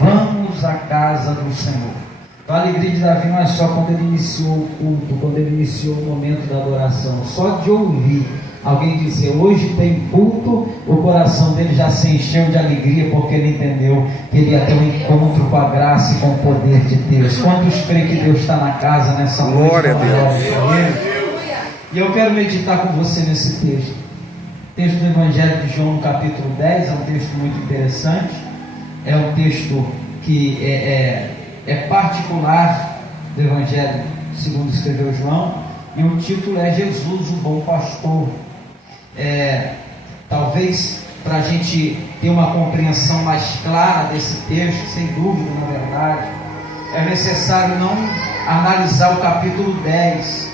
Vamos à casa do Senhor. Então, a alegria de Davi não é só quando ele iniciou o culto, quando ele iniciou o momento da adoração. Só de ouvir alguém dizer, hoje tem culto, o coração dele já se encheu de alegria, porque ele entendeu que ele ia ter um encontro com a graça e com o poder de Deus. Quantos creem que Deus está na casa nessa noite? Glória a Deus. E eu quero meditar com você nesse texto. O texto do Evangelho de João, no capítulo 10, é um texto muito interessante. É um texto que é particular do Evangelho, segundo escreveu João, e o título é Jesus, o Bom Pastor. Talvez para a gente ter uma compreensão mais clara desse texto, sem dúvida, na verdade, é necessário não analisar o capítulo 10,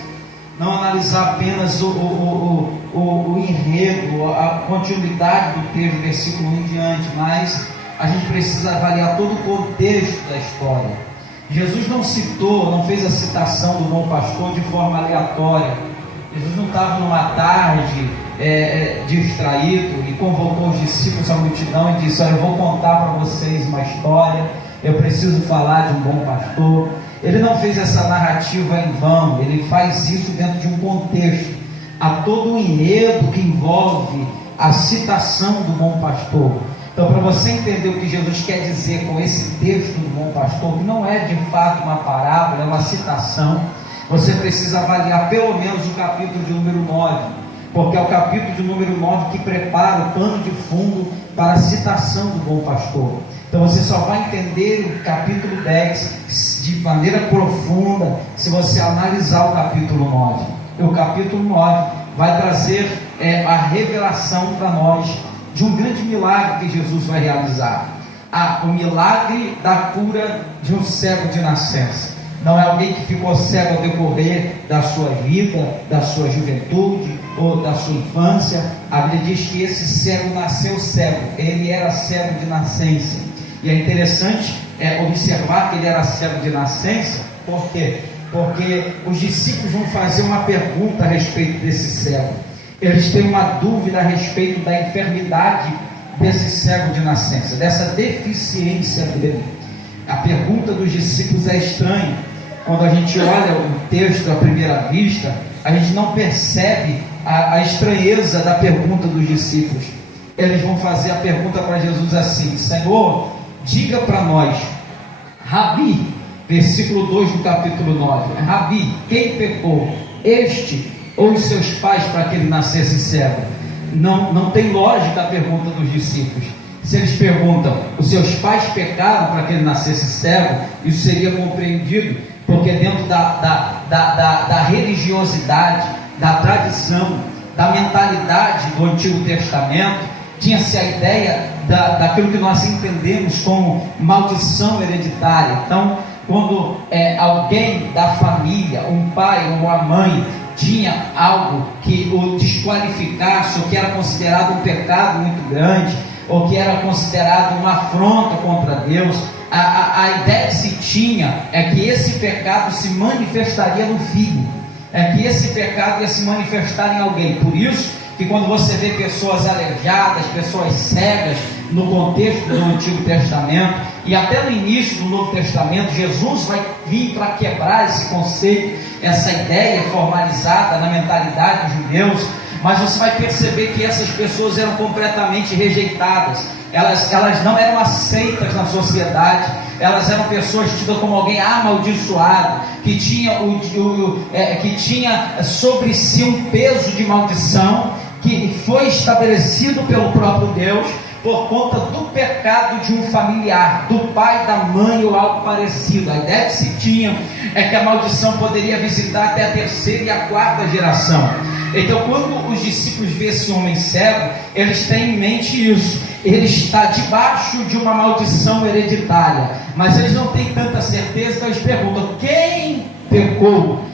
não analisar apenas o enredo, a continuidade do texto, versículo 1 em diante, mas a gente precisa avaliar todo o contexto da história. Jesus não fez a citação do bom pastor de forma aleatória. Jesus não estava numa tarde distraído e convocou os discípulos à multidão e disse, olha, eu vou contar para vocês uma história, eu preciso falar de um bom pastor. Ele não fez essa narrativa em vão, ele faz isso dentro de um contexto. Há todo um enredo que envolve a citação do bom pastor. Então, para você entender o que Jesus quer dizer com esse texto do bom pastor, que não é de fato uma parábola, é uma citação, você precisa avaliar pelo menos o capítulo de número 9, porque é o capítulo de número 9 que prepara o pano de fundo para a citação do bom pastor. Então você só vai entender o capítulo 10 de maneira profunda se você analisar o capítulo 9. E o capítulo 9 vai trazer a revelação para nós de um grande milagre que Jesus vai realizar. O milagre da cura de um cego de nascença. Não é alguém que ficou cego ao decorrer da sua vida, da sua juventude ou da sua infância. A Bíblia diz que esse cego nasceu cego, ele era cego de nascença. E é interessante observar que ele era cego de nascença. Por quê? Porque os discípulos vão fazer uma pergunta a respeito desse cego. Eles têm uma dúvida a respeito da enfermidade desse cego de nascença, dessa deficiência dele. A pergunta dos discípulos é estranha. Quando a gente olha o texto à primeira vista, a gente não percebe a estranheza da pergunta dos discípulos. Eles vão fazer a pergunta para Jesus assim, Senhor, diga para nós, Rabi, versículo 2 do capítulo 9, Rabi, quem pecou, este ou os seus pais, para que ele nascesse cego? Não tem lógica a pergunta dos discípulos. Se eles perguntam, os seus pais pecaram para que ele nascesse cego, isso seria compreendido, porque dentro da religiosidade, da tradição, da mentalidade do Antigo Testamento, tinha-se a ideia daquilo que nós entendemos como maldição hereditária. Então, quando alguém da família, um pai ou uma mãe, tinha algo que o desqualificasse, ou que era considerado um pecado muito grande, ou que era considerado uma afronta contra Deus, a ideia que se tinha é que esse pecado se manifestaria no filho, que esse pecado ia se manifestar em alguém. Por isso que quando você vê pessoas aleijadas, pessoas cegas, no contexto do Antigo Testamento, e até no início do Novo Testamento, Jesus vai vir para quebrar esse conceito, essa ideia formalizada na mentalidade dos judeus. Mas você vai perceber que essas pessoas eram completamente rejeitadas, elas não eram aceitas na sociedade, elas eram pessoas tidas como alguém amaldiçoado, que tinha sobre si um peso de maldição, que foi estabelecido pelo próprio Deus, por conta do pecado de um familiar, do pai, da mãe ou algo parecido. A ideia que se tinha é que a maldição poderia visitar até a terceira e a quarta geração. Então, quando os discípulos veem esse homem cego, eles têm em mente isso. Ele está debaixo de uma maldição hereditária, mas eles não têm tanta certeza, então eles perguntam, quem pecou?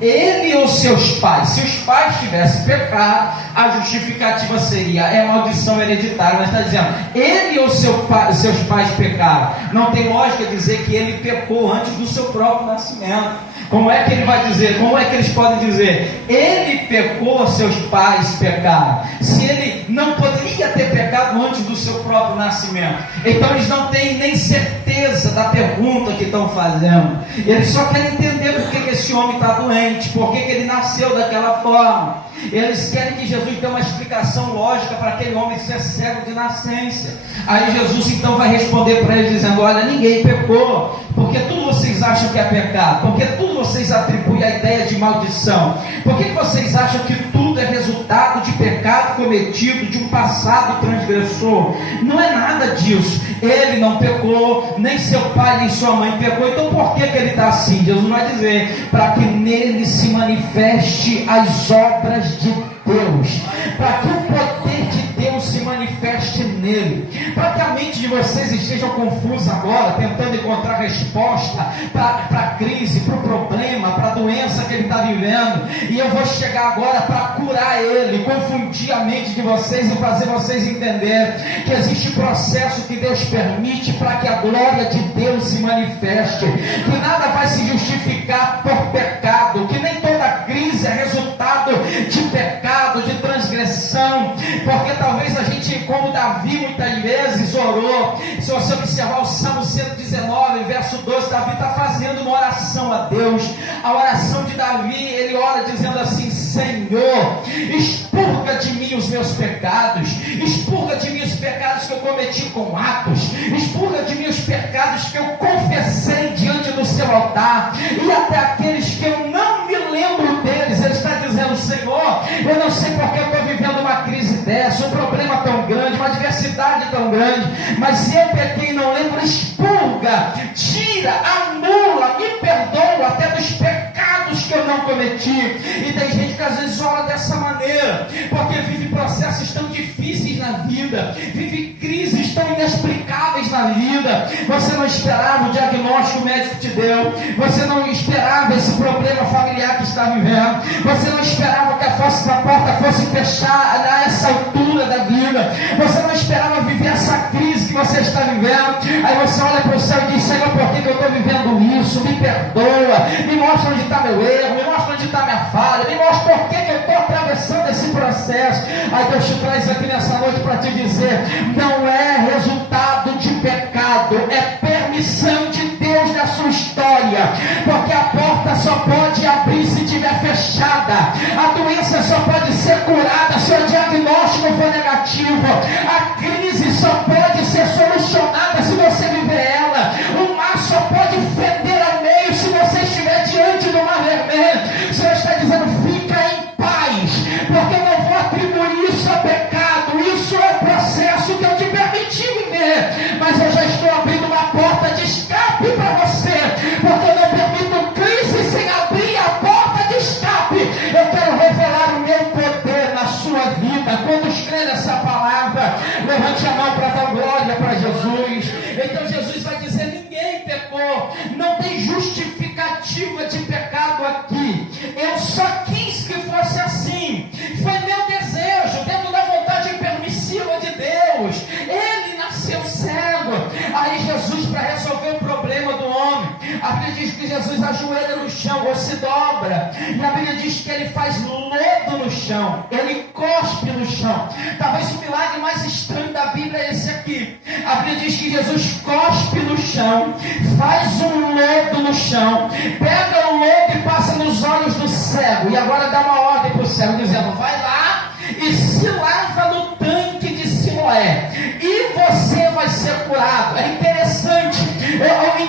Ele ou seus pais? Se os pais tivessem pecado, a justificativa seria, maldição hereditária. Mas está dizendo, ele ou seus pais pecaram. Não tem lógica dizer que ele pecou antes do seu próprio nascimento. Como é que ele vai dizer? Como é que eles podem dizer? Ele pecou, seus pais pecaram. Se ele não poderia podia ter pecado antes do seu próprio nascimento. Então eles não têm nem certeza da pergunta que estão fazendo. Eles só querem entender por que esse homem está doente, por que ele nasceu daquela forma. Eles querem que Jesus dê uma explicação lógica para aquele homem ser cego de nascença. Aí Jesus então vai responder para eles dizendo: olha, ninguém pecou, porque tudo vocês acham que é pecado, porque tudo vocês atribuem a ideia de maldição, por que vocês acham que tudo é resultado de pecado cometido, de um passado transgressor? Não é nada disso. Ele não pecou, nem seu pai nem sua mãe pecou. Então por que ele está assim? Jesus vai dizer: para que nele se manifeste as obras de Deus, para que o poder de Deus se manifeste nele, para que a mente de vocês esteja confusa agora, tentando encontrar resposta para a crise, para o problema, para a doença que ele está vivendo, e eu vou chegar agora para curar ele, confundir a mente de vocês e fazer vocês entenderem que existe processo que Deus permite para que a glória de Deus se manifeste, que nada vai se justificar por pecado, que nem toda crise é resultado de pecado, de transgressão, porque talvez a gente, como Davi muitas vezes orou. Se você observar o Salmo 119, verso 12, Davi está fazendo uma oração a Deus. A oração de Davi, ele ora dizendo assim: Senhor, expurga de mim os meus pecados, expurga de mim os pecados que eu cometi com atos, expurga de mim os pecados que eu confessei diante do seu altar, e até aqueles que eu não me lembro deles. Ele está dizendo: Senhor, eu não sei porque eu estou vivendo uma crise dessa, um problema tão grande, uma adversidade tão grande, mas se eu pequei e não lembro, expurga, tira, anula, me perdoa até dos pecados que eu não cometi. E tem gente que às vezes ora dessa maneira, porque vive processos tão difíceis na vida, vive crises tão inexplicáveis na vida. Você não esperava o diagnóstico que o médico te deu, você não esperava esse problema familiar que está vivendo, você não esperava que a porta fosse fechar a essa altura da vida, você não esperava viver essa crise que você está vivendo. Aí você olha para o céu e diz: Senhor, por que eu estou vivendo isso? Me perdoa, me mostra onde está meu erro, me mostra onde está minha falha, me mostra por que eu estou atravessando esse processo. Aí Deus te traz aqui nessa noite para te dizer: não é resultado de pecado, é permissão de Deus na sua história, porque a porta só pode abrir se estiver fechada, a doença só pode ser curada se o diagnóstico for negativo, a crise só pode ser solucionada se você viver ela, o mar só pode fender ao meio se você estiver diante do mar vermelho. O Senhor está dizendo: fica em paz, porque eu não vou atribuir isso a pecado, isso é o processo que eu te permiti viver, mas eu já estou abrindo uma porta de escape para você, porque eu não permito crise sem abrir a porta de escape. Eu quero revelar o meu poder na sua vida. Quando crê nessa palavra, levante a mão para dar glória para Jesus. Então Jesus vai dizer: ninguém pecou, não tem justificativa de pecado aqui. Eu só quis que fosse assim, foi meu desejo, dentro da vontade permissiva de Deus. Ele nasceu cego. Aí Jesus, para resolver o problema do homem, a Bíblia diz que Jesus ajoelha no chão, ou se dobra, e a Bíblia diz que ele faz lodo no chão, ele cospe no chão. Talvez o milagre mais estranho da Bíblia é esse aqui. A Bíblia diz que Jesus cospe no chão, faz um lodo no chão, pega o lodo e passa nos olhos do cego, e agora dá uma ordem para o cego, dizendo: vai lá e se lava no tanque de Siloé, e você vai ser curado. É interessante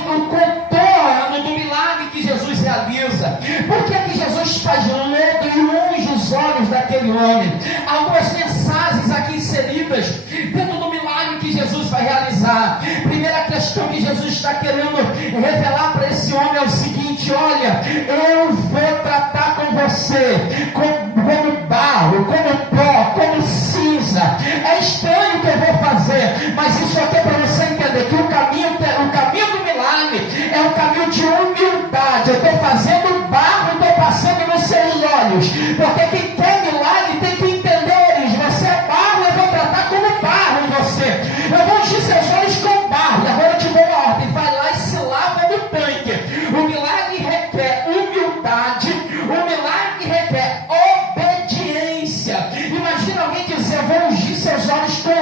o contorno do milagre que Jesus realiza. Por que que Jesus faz lodo e unge os olhos daquele homem? Algumas mensagens aqui inseridas dentro do milagre que Jesus vai realizar. Primeira questão que Jesus está querendo revelar para esse homem é o seguinte: olha, eu vou tratar com você como barro, como pó, como cinza. É estranho o que eu vou fazer, mas isso aqui é para você entender que o caminho do milagre é um caminho de humildade. Eu estou fazendo barro e estou passando nos seus olhos, porque quem quer milagre tem que entender isso. Você é barro, eu vou tratar como barro em você, eu vou ungir seus olhos com barro. E agora eu te dou uma ordem: vai lá e se lava no tanque. O milagre requer humildade, o milagre requer obediência. Imagina alguém dizer: eu vou ungir seus olhos com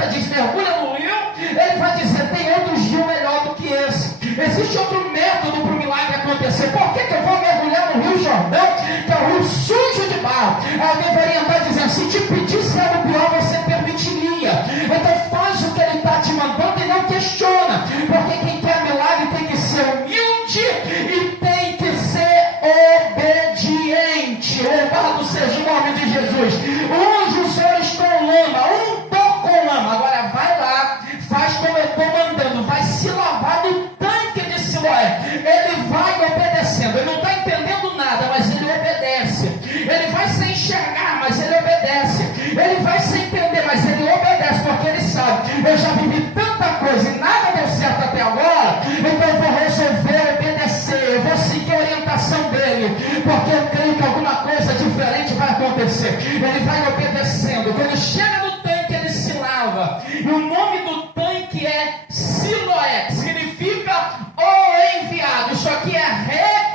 profeta diz, mergulha no rio, ele vai dizer, tem outros rios melhor do que esse. Existe outro método para o milagre acontecer. Por que eu vou mergulhar no Rio Jordão, que é um rio sujo de barro? Alguém vai andar dizendo, se te pedisse algo pior, você permitiria. Então faz o que ele está te mandando e não questiona. Porque quem quer milagre tem que ser humilde e tem que ser obediente. Louvado seja o nome de Jesus. Unge os olhos com lama, untou com lama. Agora vai lá, faz como eu estou mandando, vai se lavar no tanque de Siloé. Ele vai obedecendo, ele não está entendendo nada, mas ele obedece. Ele vai sem enxergar, mas ele obedece. Ele vai sem entender, mas ele obedece, porque ele sabe, eu já vivi tanta coisa e nada deu certo até agora, então eu vou resolver obedecer, eu vou seguir a orientação dele, porque eu creio que alguma coisa diferente vai acontecer. Ele vai obedecendo. Quando chega no tanque, ele se lava. E o nome do tanque é Siloé, que significa o enviado. Isso aqui é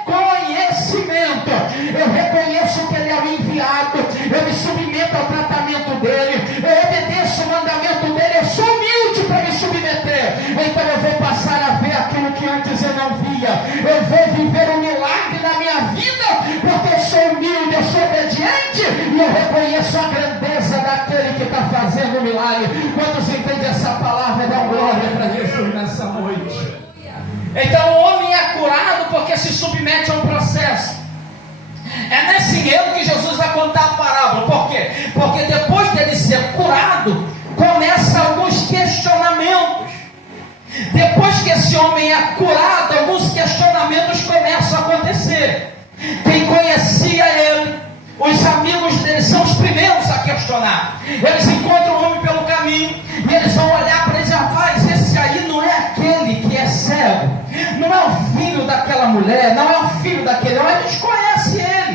reconhecimento. Eu reconheço que ele é o enviado, eu me submeto ao tratamento dele, eu obedeço o mandamento dele, eu sou humilde para me submeter. Então eu vou passar a ver aquilo que antes eu não via. Eu vou viver um milagre na minha vida, porque eu sou humilde, eu sou obediente e eu reconheço a grandeza daquele que está fazendo o milagre. Quantos entendem essa palavra? Dá glória para Jesus nessa noite. Então o homem é curado porque se submete a um processo. É nesse enredo que Jesus vai contar a parábola. Por quê? Porque depois dele ser curado, começa alguns questionamentos. Depois que esse homem é curado, alguns questionamentos começam a acontecer. Quem conhecia ele, os amigos dele são os primeiros a questionar. Eles encontram o homem pelo caminho e eles vão olhar para ele e dizer, rapaz, esse aí não é aquele que é cego, não é o filho daquela mulher, não é o filho daquele homem. A gente conhece ele.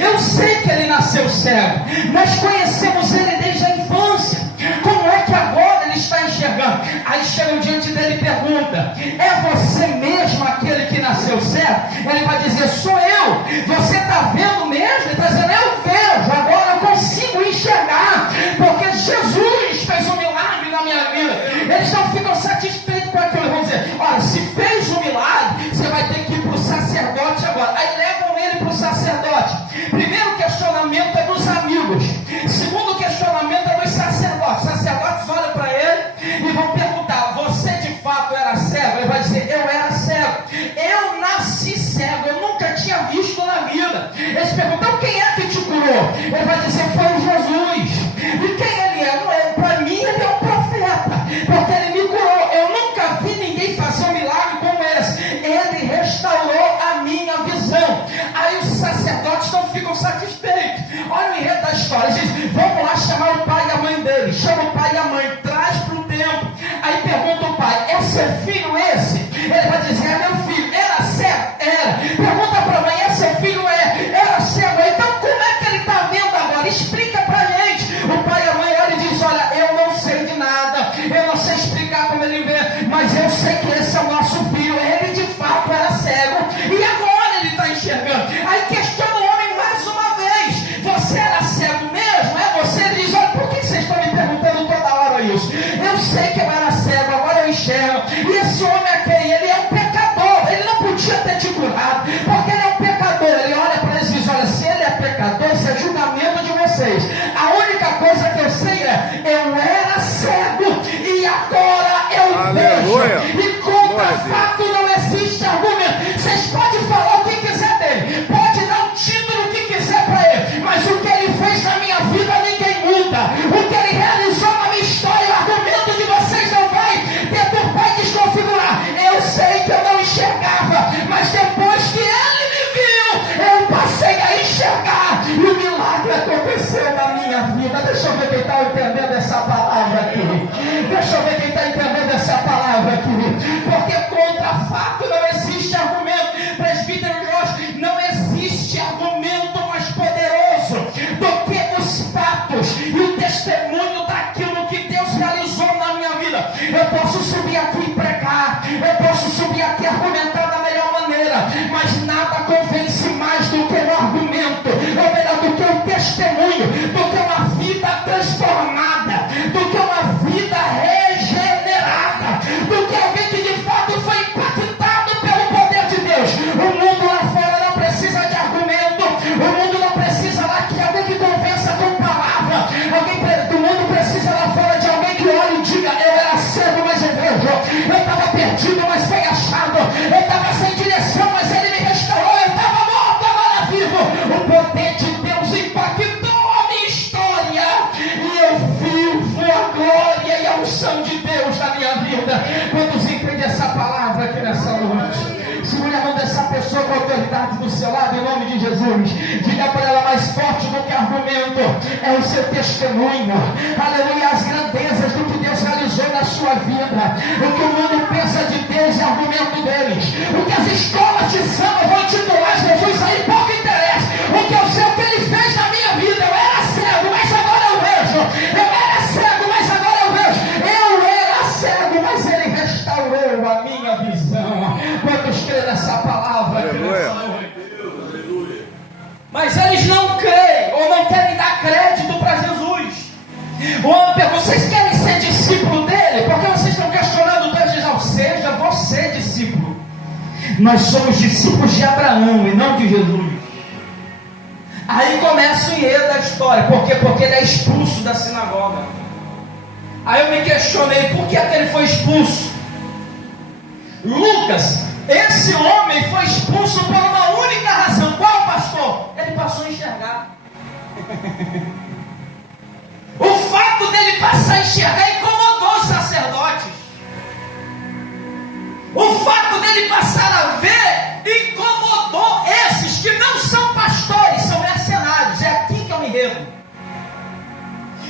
Eu sei que ele nasceu cego, nós conhecemos ele desde a infância. Como é que agora ele está enxergando? Aí chegam diante dele e pergunta, é você mesmo aquele que nasceu cego? Ele vai dizer, sou eu. Você está vendo mesmo? Ele está dizendo, eu vejo, agora eu consigo enxergar, porque Jesus fez um milagre na minha vida. Eles não ficam satisfeitos com aquilo. Eles vão dizer, olha, se fez um milagre, você vai ter que ir para o sacerdote agora. Aí levam ele para o sacerdote. Primeiro questionamento é dos amigos. Segundo questionamento é dos sacerdotes. Os sacerdotes olham para ele e vão perguntar, você de fato era cego? Ele vai dizer, eu era cego. Eu nasci cego, eu nunca tinha visto na vida. Eles perguntam, quem é que te curou? Ele vai dizer, foi Jesus. E quem ele é? Não é, para mim ele é um profeta, porque ele me curou. Eu nunca vi ninguém fazer um milagre como esse. Ele restaurou a minha visão. Aí os sacerdotes não ficam satisfeitos. Olha o enredo da história. Eles dizem, vamos lá chamar o pai e a mãe dele. Chama o pai e a mãe, traz para o templo. Aí pergunta o pai, é seu filho esse? Ele vai dizer, é meu filho. Era cego? Era. Pergunta para a mãe, é seu filho? Era cego. Então como é que ele está vendo agora? Explica para a gente. O pai e a mãe olham e dizem, olha, eu não sei de nada, eu não sei explicar como ele vê, mas eu sei que esse é o nosso filho. Ele de fato era cego e agora ele está enxergando. Aí questiona o homem mais uma vez, você era cego mesmo? É você? Ele diz, olha, por que vocês estão me perguntando toda hora isso? Eu sei que eu era cego, agora eu enxergo. E esse homem é quem? Ele é um pecador. Ele não podia ter te curado, porque ele é um pecador. Ele olha para eles e diz, olha, se ele é pecador, isso é julgamento de vocês. A única coisa que eu sei é, eu era cego e agora eu vejo. E contra fato não existe argumento. Vocês podem falar o que quiser dele, pode dar o título que quiser para ele, mas o que ele fez na minha vida ninguém muda. O que ele realizou na minha história, o argumento de vocês não vai deturpar e desconfigurar. Eu sei que eu não enxergava, mas depois que ele me viu, eu passei a enxergar e o milagre aconteceu na minha vida. Deixa eu ver quem está entendendo essa palavra aqui. Deixa eu ver quem está entendendo essa palavra aqui. Porque contra fato não existe argumento. Presbítero Jorge, não existe argumento mais poderoso do que os fatos e o testemunho daquilo que Deus realizou na minha vida. Eu posso subir aqui e pregar, eu posso subir aqui e argumentar da melhor maneira, mas nada convence mais do que o argumento, ou melhor, do que o testemunho, do que uma vida transformada, do que uma vida uma autoridade do seu lado, em nome de Jesus. Diga para ela: mais forte do que argumento é o seu testemunho. Aleluia, as grandezas do que Deus realizou na sua vida. O que o mundo pensa de Deus é argumento deles. O que as escolas de samba vão titular Jesus aí pouco interessa. O que eu sei, o que ele fez na minha vida. Eu era cego, mas agora eu vejo. Eu era cego, mas agora eu vejo. Eu era cego, mas ele restaurou a minha visão. Quantos creem nessa palavra? Aleluia. Mas eles não creem ou não querem dar crédito para Jesus. Vocês querem ser discípulo dele? Porque vocês estão questionando Deus? Diz: não, seja você discípulo. Nós somos discípulos de Abraão e não de Jesus. Aí começa o enredo da história. Por quê? Porque ele é expulso da sinagoga. Aí eu me questionei: por que ele foi expulso? Lucas, esse homem foi expulso por uma única razão. Qual, pastor? Ele passou a enxergar. O fato dele passar a enxergar incomodou os sacerdotes. O fato dele passar a ver incomodou esses que não são pastores, são mercenários. É aqui que é o enredo.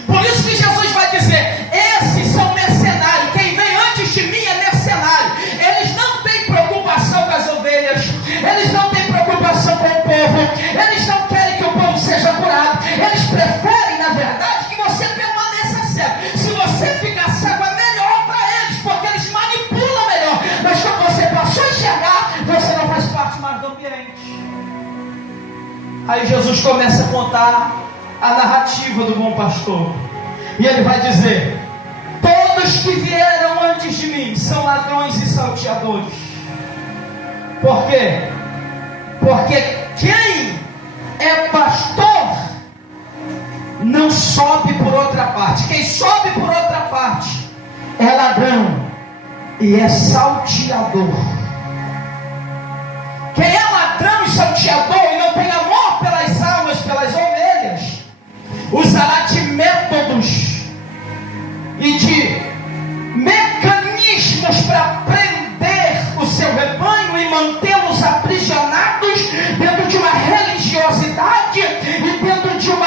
Por isso que Jesus vai dizer: esses são mercenários. Quem vem antes de mim é mercenário. Eles não têm preocupação com as ovelhas. Eles não têm preocupação com o povo. Eles não querem que o povo seja curado. Eles preferem, na verdade, que você permaneça cego. Se você ficar cego, é melhor para eles, porque eles manipulam melhor. Mas quando você passou a enxergar, você não faz parte mais do ambiente. Aí Jesus começa a contar a narrativa do bom pastor. E ele vai dizer: todos que vieram antes de mim são ladrões e salteadores. Por quê? Porque quem é pastor não sobe por outra parte. Quem sobe por outra parte é ladrão e é salteador. Quem é ladrão e salteador e não tem amor pelas almas, pelas ovelhas, usará de métodos e de mecanismos para prender o seu rebanho e mantê-los aprisionados dentro de uma religiosidade e dentro de um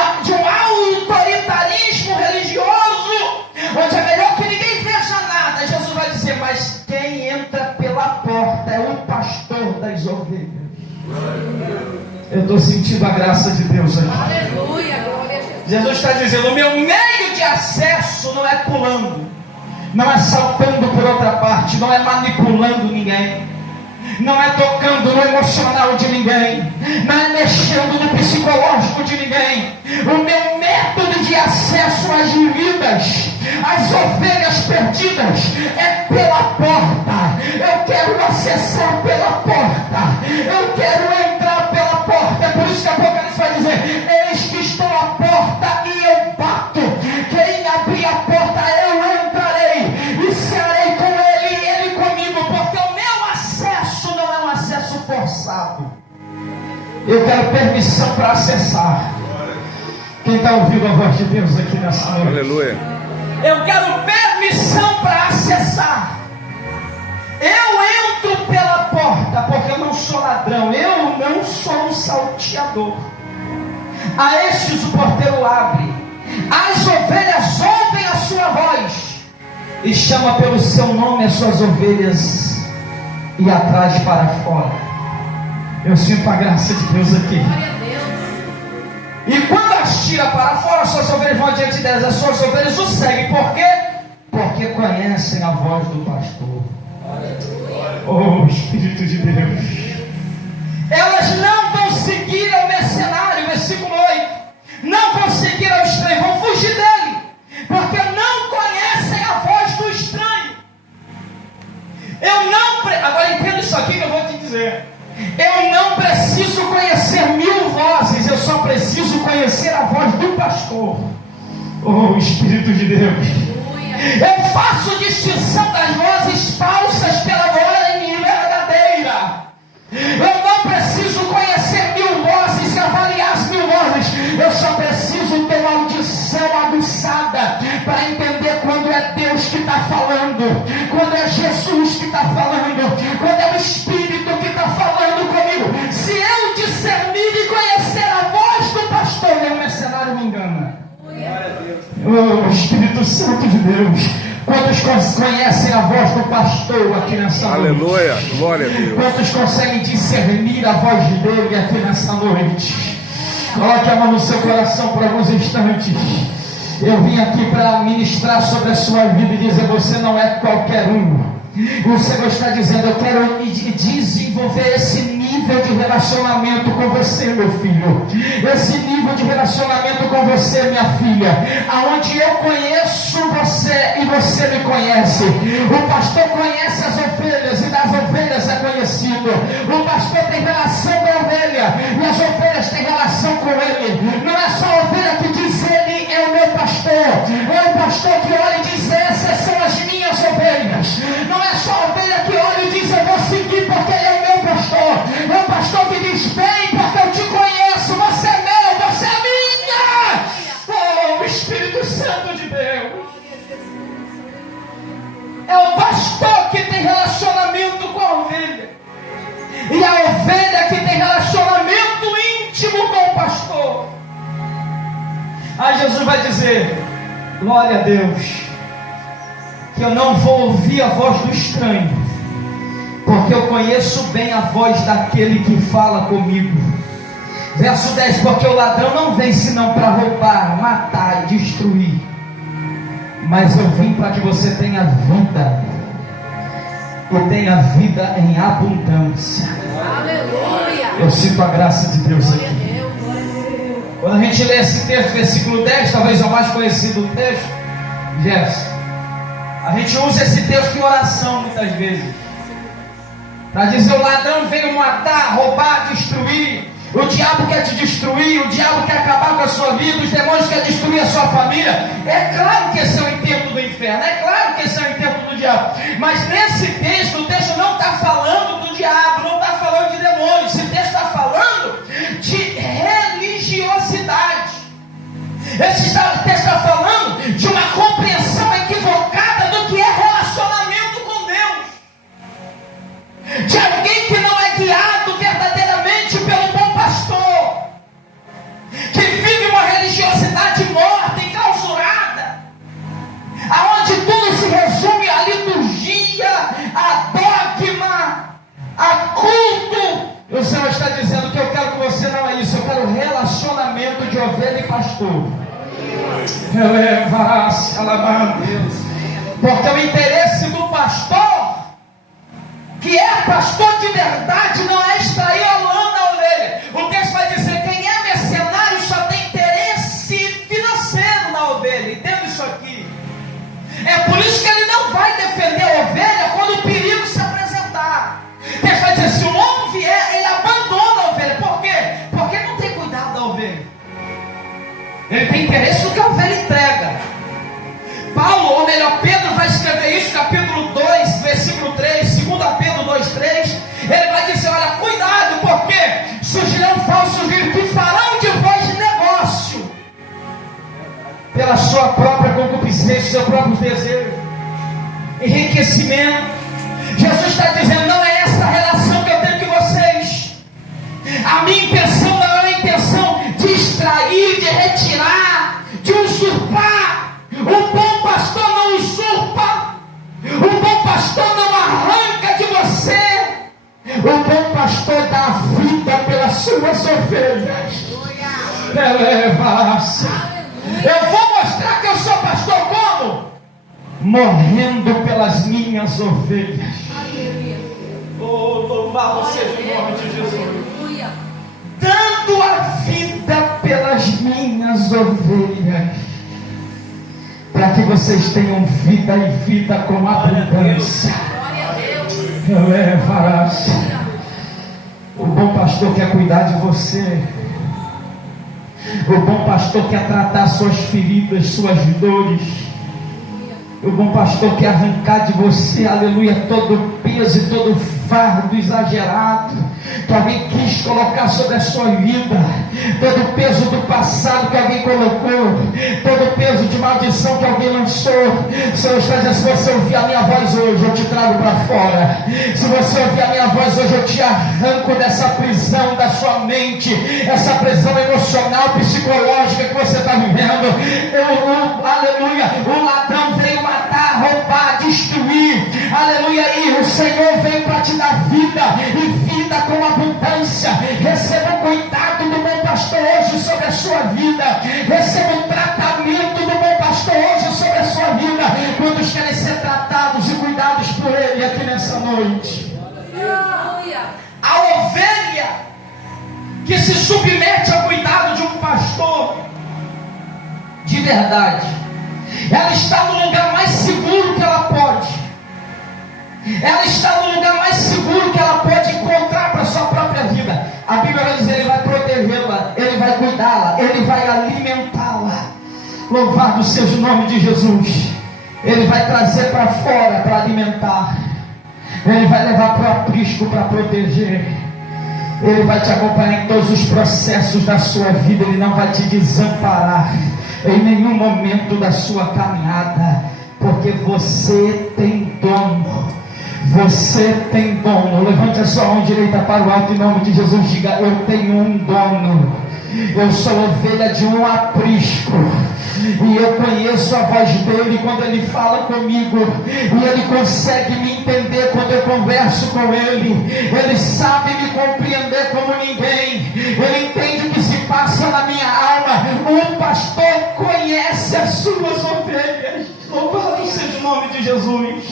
autoritarismo religioso, onde é melhor que ninguém veja nada. Jesus vai dizer: mas quem entra pela porta é o pastor das ovelhas. Eu estou sentindo a graça de Deus aqui. Aleluia, glória a Jesus. Jesus está dizendo: o meu meio de acesso não é pulando, não é saltando por outra parte, não é manipulando ninguém, não é tocando no emocional de ninguém, não é mexendo no psicológico de ninguém. O meu método de acesso às vidas, às ovelhas perdidas, é pela porta. Eu quero acessar pela porta, eu quero entrar pela porta. É por isso que Apocalipse vai dizer: eis que estou à porta e eu bato. Quem abrir a porta, eu entrarei e cearei com ele e ele comigo, porque o meu acesso não é um acesso forçado. Eu quero permissão para acessar. Quem está ouvindo a voz de Deus aqui nessa noite? Aleluia. Eu quero permissão para acessar. Eu entro pela porta, porque eu não sou ladrão, eu não sou um salteador. A estes o porteiro abre, as ovelhas ouvem a sua voz e chama pelo seu nome as suas ovelhas e as traz para fora. Eu sinto a graça de Deus aqui. Glória a Deus. E quando as tira para fora, as suas ovelhas vão diante delas, as suas ovelhas o seguem. Por quê? Porque conhecem a voz do pastor. Oh, Espírito de Deus. Elas não vão seguir ao mercenário, versículo 8. Não vão seguir ao estranho, vão fugir dele, porque não conhecem a voz do estranho. Agora entenda isso aqui que eu vou te dizer. Eu não preciso conhecer 1000 vozes, eu só preciso conhecer a voz do pastor. Oh, Espírito de Deus. Eu faço distinção das vozes falsas pela voz verdadeira. Eu não preciso conhecer 1000 vozes e avaliar as 1000 vozes. Eu só preciso ter uma audição aguçada para entender quando é Deus que está falando, quando é Jesus que está falando, quando é o Espírito que está falando comigo. Oh, Espírito Santo de Deus. Quantos conhecem a voz do pastor aqui nessa noite? Aleluia, glória a Deus. Quantos conseguem discernir a voz dele aqui nessa noite? Coloque a mão no seu coração por alguns instantes. Eu vim aqui para ministrar sobre a sua vida e dizer: você não é qualquer um. O Senhor está dizendo: eu quero desenvolver esse nível de relacionamento com você, meu filho. Esse nível de relacionamento com você, minha filha. Aonde eu conheço você e você me conhece. O pastor conhece as ovelhas e das ovelhas é conhecido. O pastor tem relação com a ovelha e as ovelhas têm relação com ele. Não é só a ovelha que diz: ele é o meu pastor. É o pastor que olha e diz: essas são as minhas ovelhas. Não é só a ovelha que olha e diz: eu vou seguir porque ele é o meu pastor. É o pastor que diz: vem porque eu te conheço, você é meu, você é minha. Oh, Espírito Santo de Deus. É o pastor que tem relacionamento com a ovelha, e a ovelha que tem relacionamento íntimo com o pastor. Aí Jesus vai dizer: glória a Deus, que eu não vou ouvir a voz do estranho, porque eu conheço bem a voz daquele que fala comigo. Verso 10: porque o ladrão não vem senão para roubar, matar e destruir, mas eu vim para que você tenha vida, e tenha vida em abundância. Aleluia. Eu sinto a graça de Deus aqui. Quando a gente lê esse texto, versículo 10, talvez é o mais conhecido texto, Jefferson, a gente usa esse texto em oração muitas vezes, para dizer: o ladrão veio matar, roubar, destruir. O diabo quer te destruir, o diabo quer acabar com a sua vida, os demônios querem destruir a sua família. É claro que esse é o intento do inferno, é claro que esse é o intento do diabo. Mas nesse texto, o texto não está falando do diabo, não está falando de demônios. Esse texto está falando de religiosidade. Esse texto está falando de uma compreensão equivocada do que é relacionamento com Deus, de alguém que não é guiado verdadeiramente pelo bom pastor, que vive uma religiosidade morta, enclausurada, aonde tudo se resume à liturgia, a dogma, a culto. O Senhor está dizendo que eu quero que você não é isso. Eu quero relacionamento de ovelha e pastor. Eleva-se, alabando Deus. Porque o interesse do pastor, que é pastor de verdade, não é extrair a lã da ovelha. O texto vai dizer: quem é mercenário só tem interesse financeiro na ovelha. Entenda isso aqui. É por isso que ele não vai defender a ovelha quando o perigo se apresentar. O texto vai dizer: se o lobo vier, ele abandona a ovelha. Por quê? Porque não tem cuidado da ovelha. Ele tem interesse no que a ovelha entrega. Paulo, ou melhor, Pedro vai escrever isso, capítulo 2, versículo 3, 2 Pedro 2:3. Ele vai dizer: olha, cuidado, porque surgirão falsos líderes que farão de vós negócio pela sua própria concupiscência, seu próprio desejo, enriquecimento. Jesus está dizendo: não é essa a relação que eu tenho com vocês. A minha intenção não é uma intenção de extrair, de retirar, de usurpar. O bom pastor não usurpa. O bom pastor não arranca de você. O bom pastor dá a vida pelas suas ovelhas. Eleva-se. Eu vou mostrar que eu sou pastor como? Morrendo pelas minhas ovelhas. Oh, louvado seja o nome de Jesus. Dando a vida pelas minhas ovelhas, para que vocês tenham vida e vida com abundância. Eleva-se. O bom pastor quer cuidar de você. O bom pastor quer tratar suas feridas, suas dores. O bom pastor quer arrancar de você, aleluia, todo o peso e todo o fardo exagerado que alguém quis colocar sobre a sua vida, todo o peso do passado que alguém colocou, todo o peso de maldição que alguém lançou. O Senhor está dizendo: se você ouvir a minha voz hoje, eu te trago para fora. Se você ouvir a minha voz hoje, eu te arranco dessa prisão da sua mente, essa prisão emocional, psicológica que você está vivendo. com abundância. Receba o cuidado do bom pastor hoje sobre a sua vida. Receba o tratamento do bom pastor hoje sobre a sua vida. Quantos querem ser tratados e cuidados por Ele aqui nessa noite? A ovelha que se submete ao cuidado de um pastor de verdade, ela está no lugar mais seguro que ela pode. Ela está no lugar mais seguro que ela pode encontrar para a sua própria vida. A Bíblia vai dizer: Ele vai protegê-la, Ele vai cuidá-la, Ele vai alimentá-la. Louvado seja o nome de Jesus. Ele vai trazer para fora para alimentar. Ele vai levar para o aprisco para proteger. Ele vai te acompanhar em todos os processos da sua vida. Ele não vai te desamparar em nenhum momento da sua caminhada, porque você tem dono. Você tem dono. Levante a sua mão direita para o alto em nome de Jesus. Diga: eu tenho um dono. Eu sou ovelha de um aprisco, e eu conheço a voz dele quando ele fala comigo, e ele consegue me entender quando eu converso com ele. Ele sabe me compreender como ninguém. Ele entende o que se passa na minha alma. Um pastor conhece as suas ovelhas. Louvado seja o nome de Jesus.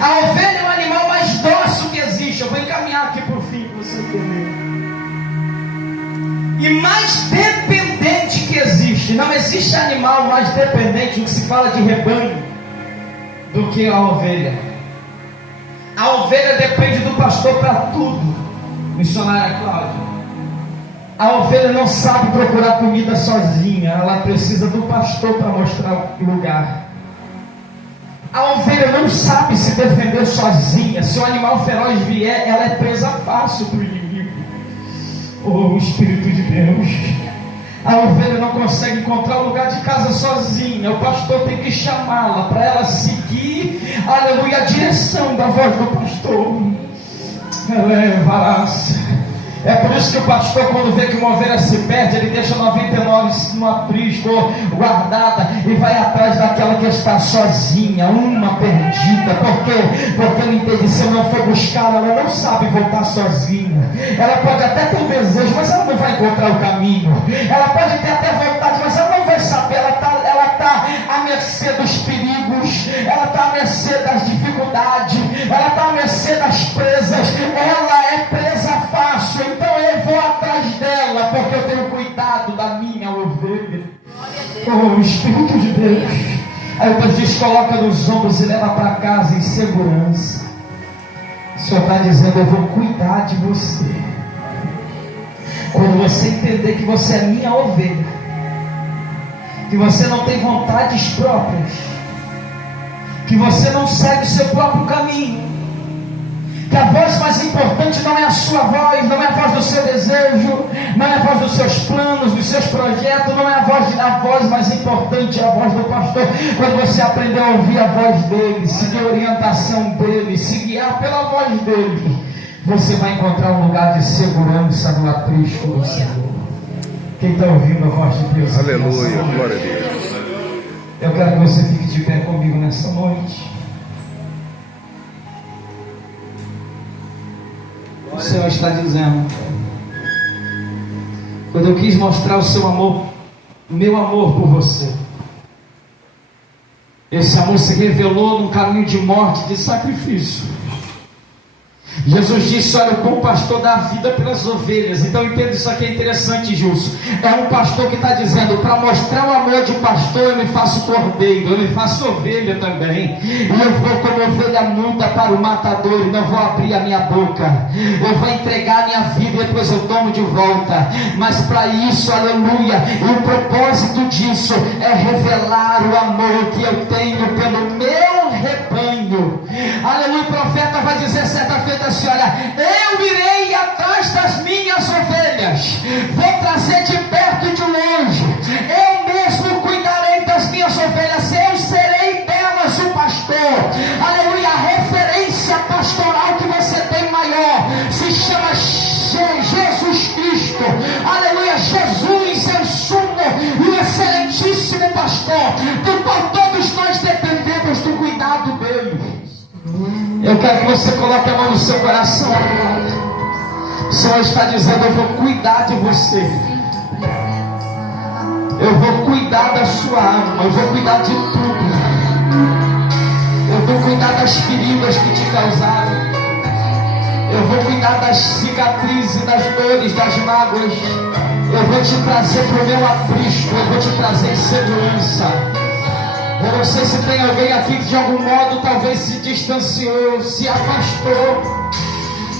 A ovelha é o animal mais dócil que existe. Eu vou encaminhar aqui para o fim para você entender. E mais dependente que existe. Não existe animal mais dependente no que se fala de rebanho do que a ovelha. A ovelha depende do pastor para tudo. Missionária Cláudia, a ovelha não sabe procurar comida sozinha. Ela precisa do pastor para mostrar o lugar. A ovelha não sabe se defender sozinha. Se o animal feroz vier, ela é presa fácil para o inimigo. Oh, Espírito de Deus. A ovelha não consegue encontrar o lugar de casa sozinha. O pastor tem que chamá-la para ela seguir, aleluia, a direção da voz do pastor. Eleva-se. É por isso que o pastor, quando vê que uma ovelha se perde, ele deixa 99 no aprisco, guardada, e vai atrás daquela que está sozinha, uma perdida. Por quê? Porque ele entende: se eu não for buscar, ela não sabe voltar sozinha. Ela pode até ter um desejo, mas ela não vai encontrar o caminho. Ela pode ter até vontade, mas ela não vai saber. Ela está à mercê dos perigos, ela está à mercê das dificuldades, ela está à mercê das presas. Ela é presa fácil. Então eu vou atrás dela, porque eu tenho cuidado da minha ovelha. Oh, Espírito de Deus. Aí Deus diz: coloca nos ombros e leva para casa em segurança. O Senhor está dizendo: eu vou cuidar de você. Quando você entender que você é minha ovelha, que você não tem vontades próprias, que você não segue o seu próprio caminho, que a voz mais importante não é a sua voz, não é a voz do seu desejo, não é a voz dos seus planos, dos seus projetos, não é a voz mais importante é a voz do pastor. Quando você aprender a ouvir a voz dele, seguir a orientação dele, se guiar pela voz dele, você vai encontrar um lugar de segurança no aprisco do Senhor. Quem está ouvindo a voz de Deus? Aleluia, glória a Deus. Eu quero que você fique de pé comigo nessa noite. O Senhor está dizendo: quando eu quis mostrar o seu amor, o meu amor por você, esse amor se revelou num caminho de morte, de sacrifício. Jesus disse: olha, o bom pastor dá a vida pelas ovelhas. Então entenda, isso aqui é interessante, Gilson. É um pastor que está dizendo: para mostrar o amor de um pastor, eu me faço cordeiro, eu me faço ovelha também, e eu vou como ovelha muda para o matador, e não vou abrir a minha boca. Eu vou entregar a minha vida e depois eu tomo de volta. Mas para isso, aleluia, e o propósito disso é revelar o amor que eu tenho pelo meu rebanho. Aleluia. O profeta vai dizer certa feita assim: olha, eu irei atrás das minhas ovelhas, vou trazer de perto e de longe, eu mesmo cuidarei das minhas ovelhas, eu serei delas o pastor. Aleluia. A referência pastoral que você tem maior se chama Jesus Cristo. Aleluia. Jesus é o sumo e excelentíssimo pastor, do qual todos nós dependemos do cuidado dele. Eu quero que você coloque a mão no seu coração. Senhor está dizendo: eu vou cuidar de você. Eu vou cuidar da sua alma. Eu vou cuidar de tudo. Eu vou cuidar das feridas que te causaram. Eu vou cuidar das cicatrizes, das dores, das mágoas. Eu vou te trazer para o meu aprisco. Eu vou te trazer em segurança. Eu não sei se tem alguém aqui que de algum modo talvez se distanciou, se afastou,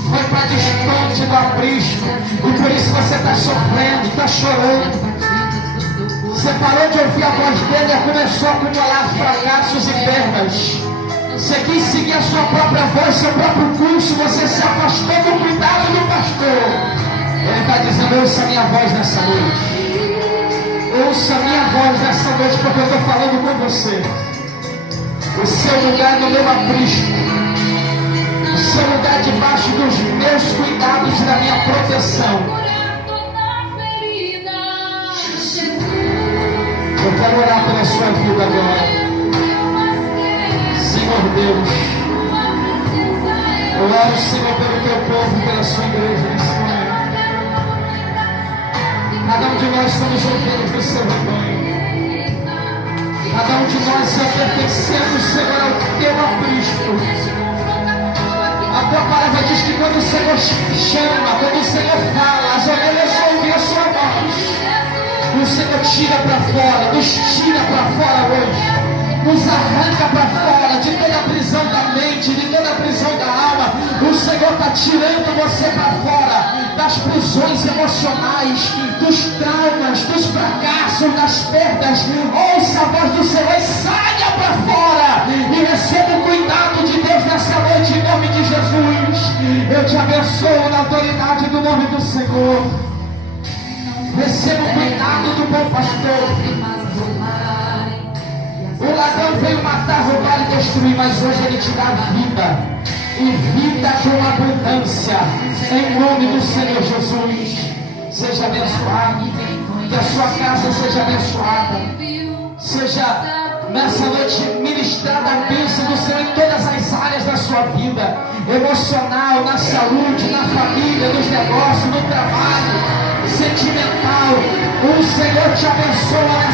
foi para distante do aprisco, e por isso você está sofrendo, está chorando. Você parou de ouvir a voz dele e começou a acumular fracassos e perdas. Você quis seguir a sua própria voz, seu próprio curso. Você se afastou do cuidado do pastor. Ele está dizendo: ouça a minha voz nessa noite. Ouça a minha voz nessa noite, porque eu estou falando com você. O seu lugar no meu aprisco, o seu lugar debaixo dos meus cuidados e da minha proteção. Eu quero orar pela sua vida agora. Senhor Deus, eu oro, Senhor, pelo teu povo, pela sua igreja nesse momento. Cada um de nós somos ovelhas do seu rebanho. Cada um de nós, Senhor, pertencemos, Senhor, ao teu aprisco. A tua palavra diz que quando o Senhor chama, quando o Senhor fala, as ovelhas ouvem a sua voz. O Senhor tira para fora, nos tira para fora hoje, nos arranca para fora de toda a prisão da mente, de toda a prisão da alma. O Senhor está tirando você para fora das prisões emocionais, dos traumas, dos fracassos, das perdas. Ouça a voz do Senhor e saia para fora e receba o cuidado de Deus nessa noite, em nome de Jesus. Eu te abençoo na autoridade do nome do Senhor. Receba o cuidado do bom pastor. O ladrão veio matar, roubar e destruir, mas hoje ele te dá vida, e vida com abundância, em nome do Senhor Jesus. Seja abençoado, que a sua casa seja abençoada, seja nessa noite ministrada a bênção do Senhor em todas as áreas da sua vida, emocional, na saúde, na família, nos negócios, no trabalho, sentimental. O Senhor te abençoa